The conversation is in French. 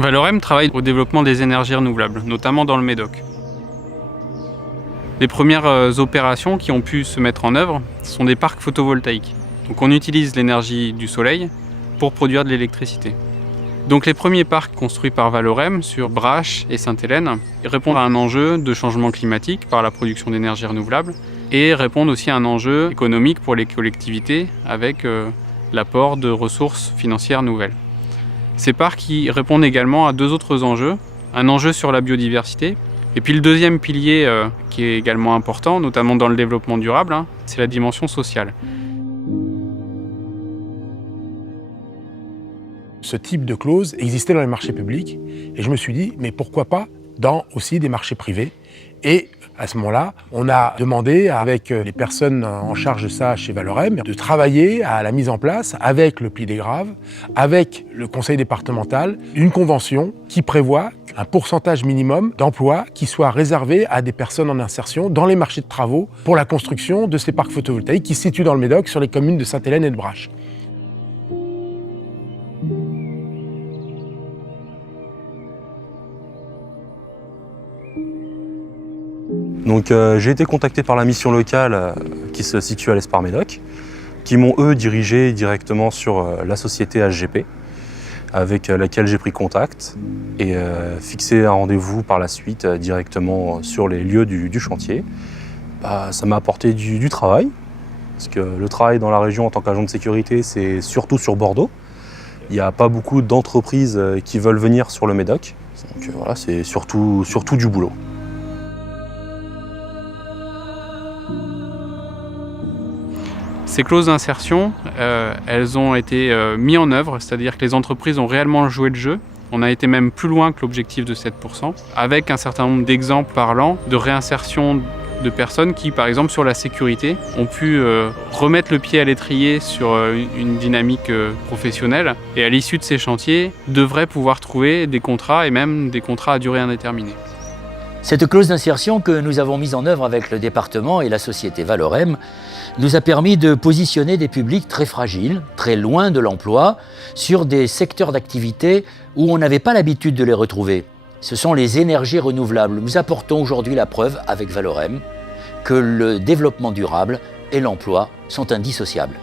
Valorem travaille au développement des énergies renouvelables, notamment dans le Médoc. Les premières opérations qui ont pu se mettre en œuvre sont des parcs photovoltaïques. Donc on utilise l'énergie du soleil pour produire de l'électricité. Donc les premiers parcs construits par Valorem sur Brache et Sainte-Hélène répondent à un enjeu de changement climatique par la production d'énergie renouvelable et répondent aussi à un enjeu économique pour les collectivités avec l'apport de ressources financières nouvelles. Ces parcs répondent également à deux autres enjeux, un enjeu sur la biodiversité, et puis le deuxième pilier qui est également important, notamment dans le développement durable, c'est la dimension sociale. Ce type de clause existait dans les marchés publics et je me suis dit, mais pourquoi pas dans aussi des marchés privés? Et à ce moment-là, on a demandé avec les personnes en charge de ça chez Valorem de travailler à la mise en place, avec le Pli des Graves, avec le conseil départemental, une convention qui prévoit un pourcentage minimum d'emplois qui soit réservé à des personnes en insertion dans les marchés de travaux pour la construction de ces parcs photovoltaïques qui se situent dans le Médoc sur les communes de Sainte-Hélène et de Brache. Donc j'ai été contacté par la mission locale qui se situe à l'Espar Médoc, qui m'ont eux dirigé directement sur la société HGP, avec laquelle j'ai pris contact et fixé un rendez-vous par la suite directement sur les lieux du chantier. Ça m'a apporté du travail, parce que le travail dans la région en tant qu'agent de sécurité, c'est surtout sur Bordeaux. Il n'y a pas beaucoup d'entreprises qui veulent venir sur le Médoc, donc voilà, c'est surtout du boulot. Ces clauses d'insertion, elles ont été mises en œuvre, c'est-à-dire que les entreprises ont réellement joué le jeu. On a été même plus loin que l'objectif de 7%, avec un certain nombre d'exemples parlants de réinsertion de personnes qui, par exemple, sur la sécurité, ont pu remettre le pied à l'étrier sur une dynamique professionnelle et à l'issue de ces chantiers, devraient pouvoir trouver des contrats et même des contrats à durée indéterminée. Cette clause d'insertion que nous avons mise en œuvre avec le département et la société Valorem nous a permis de positionner des publics très fragiles, très loin de l'emploi, sur des secteurs d'activité où on n'avait pas l'habitude de les retrouver. Ce sont les énergies renouvelables. Nous apportons aujourd'hui la preuve avec Valorem que le développement durable et l'emploi sont indissociables.